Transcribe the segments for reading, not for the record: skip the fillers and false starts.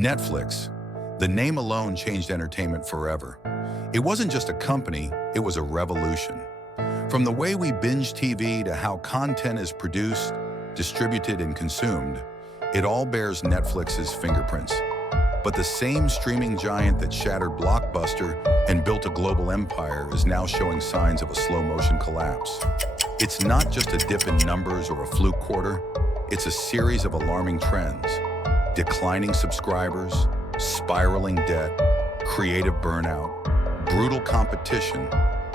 Netflix. The name alone changed entertainment forever. It wasn't just a company, it was a revolution. From the way we binge TV to how content is produced, distributed, and consumed, it all bears Netflix's fingerprints. But the same streaming giant that shattered Blockbuster and built a global empire is now showing signs of a slow-motion collapse. It's not just a dip in numbers or a fluke quarter, it's a series of alarming trends. Declining subscribers, spiraling debt, creative burnout, brutal competition,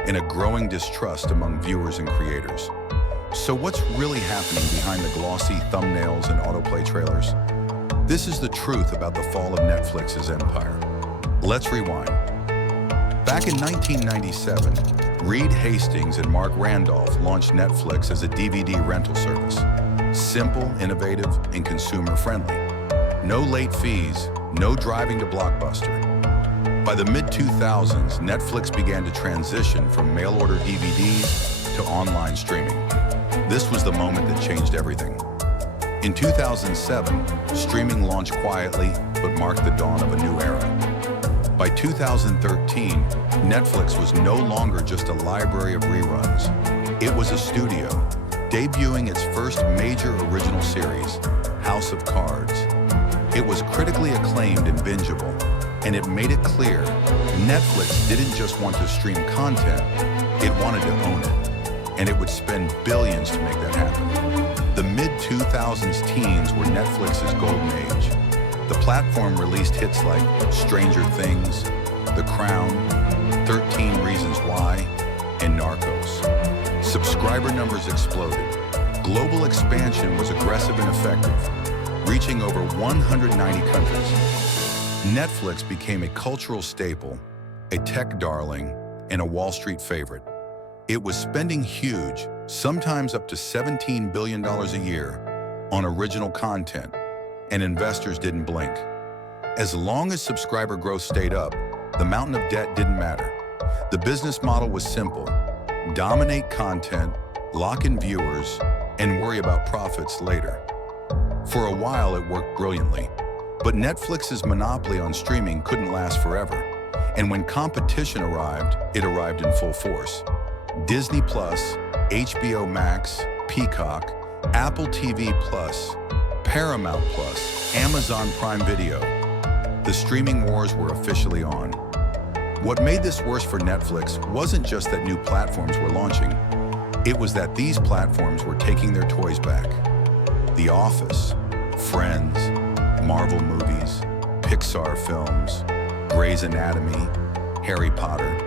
and a growing distrust among viewers and creators. So what's really happening behind the glossy thumbnails and autoplay trailers? This is the truth about the fall of Netflix's empire. Let's rewind. Back in 1997, Reed Hastings and Mark Randolph launched Netflix as a DVD rental service. Simple, innovative, and consumer-friendly. No late fees, no driving to Blockbuster. By the mid-2000s, Netflix began to transition from mail-order DVDs to online streaming. This was the moment that changed everything. In 2007, streaming launched quietly, but marked the dawn of a new era. By 2013, Netflix was no longer just a library of reruns. It was a studio, debuting its first major original series, House of Cards. It was critically acclaimed and bingeable, and it made it clear Netflix didn't just want to stream content, it wanted to own it, and it would spend billions to make that happen. The mid-2000s teens were Netflix's golden age. The platform released hits like Stranger Things, The Crown, 13 Reasons Why, and Narcos. Subscriber numbers exploded. Global expansion was aggressive and effective, reaching over 190 countries. Netflix became a cultural staple, a tech darling, and a Wall Street favorite. It was spending huge, sometimes up to $17 billion a year, on original content, and investors didn't blink. As long as subscriber growth stayed up, the mountain of debt didn't matter. The business model was simple: dominate content, lock in viewers, and worry about profits later. For a while, it worked brilliantly, but Netflix's monopoly on streaming couldn't last forever. And when competition arrived, it arrived in full force. Disney+, HBO Max, Peacock, Apple TV+, Paramount+, Amazon Prime Video. The streaming wars were officially on. What made this worse for Netflix wasn't just that new platforms were launching. It was that these platforms were taking their toys back. The Office, Friends, Marvel movies, Pixar films, Grey's Anatomy, Harry Potter.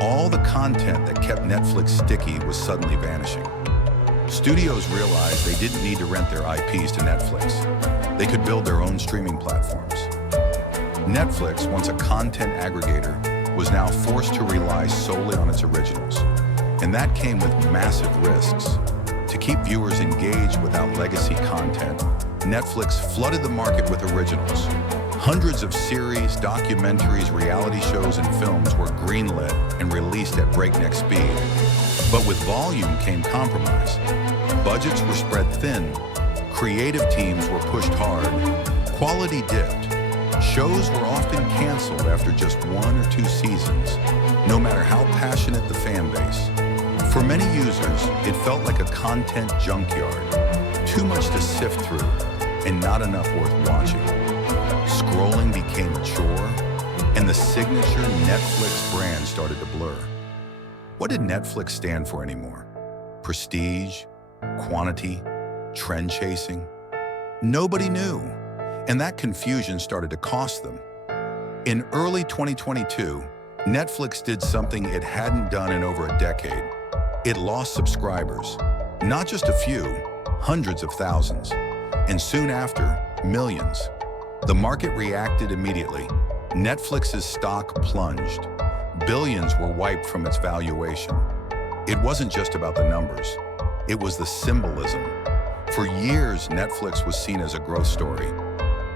All the content that kept Netflix sticky was suddenly vanishing. Studios realized they didn't need to rent their IPs to Netflix. They could build their own streaming platforms. Netflix, once a content aggregator, was now forced to rely solely on its originals. And that came with massive risks. To keep viewers engaged without legacy content, Netflix flooded the market with originals. Hundreds of series, documentaries, reality shows, and films were greenlit and released at breakneck speed. But with volume came compromise. Budgets were spread thin, creative teams were pushed hard, quality dipped. Shows were often canceled after just 1 or 2 seasons, no matter how passionate the fan base. For many users, it felt like a content junkyard, too much to sift through, and not enough worth watching. Scrolling became a chore, and the signature Netflix brand started to blur. What did Netflix stand for anymore? Prestige? Quantity? Trend chasing? Nobody knew, and that confusion started to cost them. In early 2022, Netflix did something it hadn't done in over a decade. It lost subscribers, not just a few, hundreds of thousands, and soon after, millions. The market reacted immediately. Netflix's stock plunged. Billions were wiped from its valuation. It wasn't just about the numbers. It was the symbolism. For years, Netflix was seen as a growth story.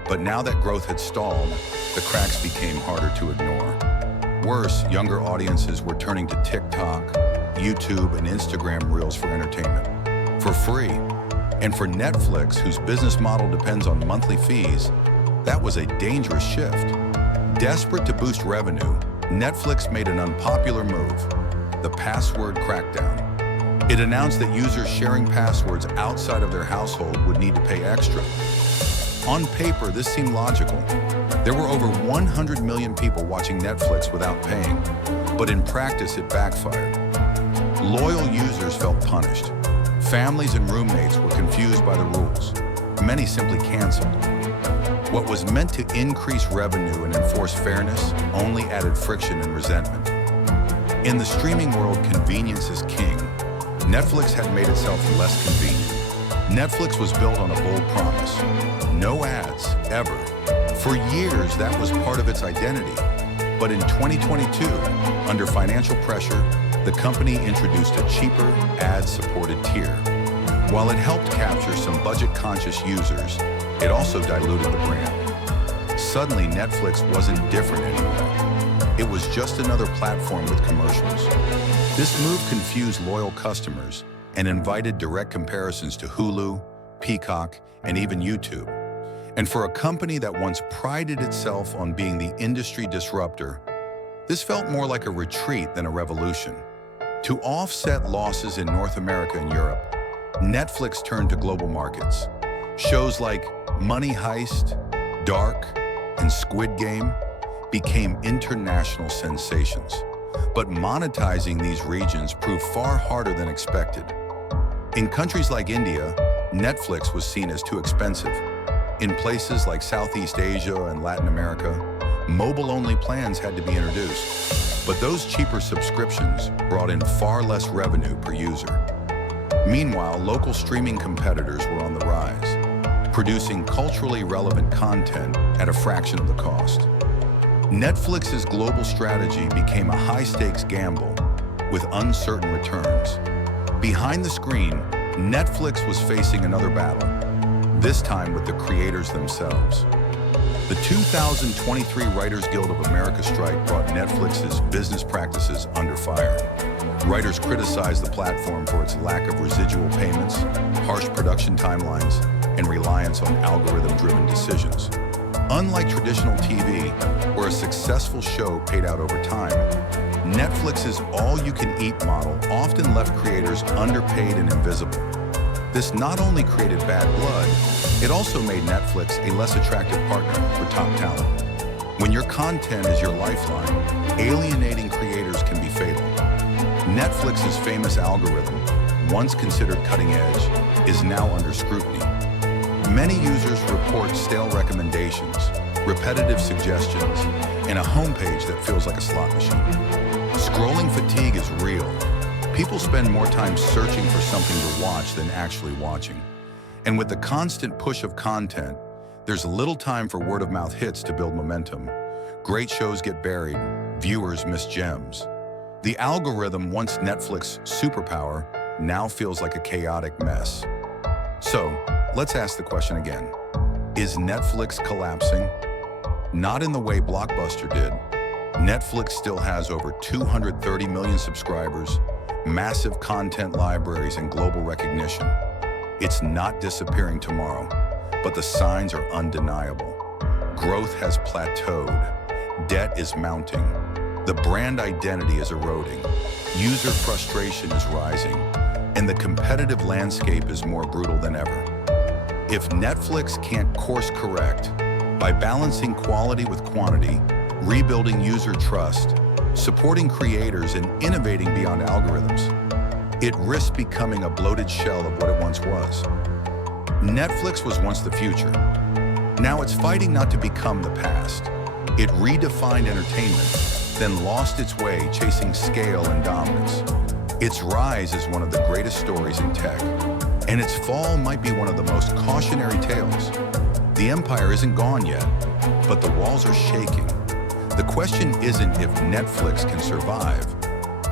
But now that growth had stalled, the cracks became harder to ignore. Worse, younger audiences were turning to TikTok, YouTube, and Instagram Reels for entertainment, for free. And for Netflix, whose business model depends on monthly fees, That was a dangerous shift. Desperate to boost revenue, Netflix made an unpopular move, the password crackdown. It announced that users sharing passwords outside of their household would need to pay extra. On paper, this seemed logical. There were over 100 million people watching Netflix without paying, but in practice it backfired. Loyal users felt punished. Families and roommates were confused by the rules. Many simply canceled. What was meant to increase revenue and enforce fairness only added friction and resentment. In the streaming world, convenience is king. Netflix had made itself less convenient. Netflix was built on a bold promise: no ads, ever. For years, that was part of its identity. But in 2022, under financial pressure, the company introduced a cheaper, ad-supported tier. While it helped capture some budget-conscious users, it also diluted the brand. Suddenly, Netflix wasn't different anymore. It was just another platform with commercials. This move confused loyal customers and invited direct comparisons to Hulu, Peacock, and even YouTube. And for a company that once prided itself on being the industry disruptor, this felt more like a retreat than a revolution. To offset losses in North America and Europe, Netflix turned to global markets. Shows like Money Heist, Dark, and Squid Game became international sensations. But monetizing these regions proved far harder than expected. In countries like India, Netflix was seen as too expensive. In places like Southeast Asia and Latin America, mobile-only plans had to be introduced. But those cheaper subscriptions brought in far less revenue per user. Meanwhile, local streaming competitors were on the rise, producing culturally relevant content at a fraction of the cost. Netflix's global strategy became a high-stakes gamble with uncertain returns. Behind the screen, Netflix was facing another battle, this time with the creators themselves. The 2023 Writers Guild of America strike brought Netflix's business practices under fire. Writers criticized the platform for its lack of residual payments, harsh production timelines, and reliance on algorithm-driven decisions. Unlike traditional TV, where a successful show paid out over time, Netflix's all-you-can-eat model often left creators underpaid and invisible. This not only created bad blood, it also made Netflix a less attractive partner for top talent. When your content is your lifeline, alienating creators can be fatal. Netflix's famous algorithm, once considered cutting edge, is now under scrutiny. Many users report stale recommendations, repetitive suggestions, and a homepage that feels like a slot machine. Scrolling fatigue is real. People spend more time searching for something to watch than actually watching. And with the constant push of content, there's little time for word-of-mouth hits to build momentum. Great shows get buried, viewers miss gems. The algorithm, once Netflix's superpower, now feels like a chaotic mess. So, let's ask the question again. Is Netflix collapsing? Not in the way Blockbuster did. Netflix still has over 230 million subscribers, massive content libraries, and global recognition. It's not disappearing tomorrow, but the signs are undeniable. Growth has plateaued. Debt is mounting. The brand identity is eroding. User frustration is rising. And the competitive landscape is more brutal than ever. If Netflix can't course correct by balancing quality with quantity, rebuilding user trust, supporting creators, and innovating beyond algorithms, it risks becoming a bloated shell of what it once was. Netflix was once the future. Now it's fighting not to become the past. It redefined entertainment, then lost its way chasing scale and dominance. Its rise is one of the greatest stories in tech, and its fall might be one of the most cautionary tales. The empire isn't gone yet, but the walls are shaking. The question isn't if Netflix can survive,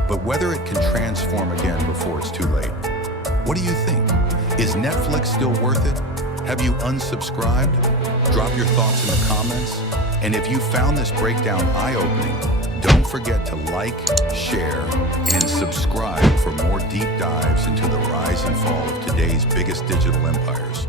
but whether it can transform again before it's too late. What do you think? Is Netflix still worth it? Have you unsubscribed? Drop your thoughts in the comments. And if you found this breakdown eye-opening, don't forget to like, share, and subscribe for more deep dives into the rise and fall of today's biggest digital empires.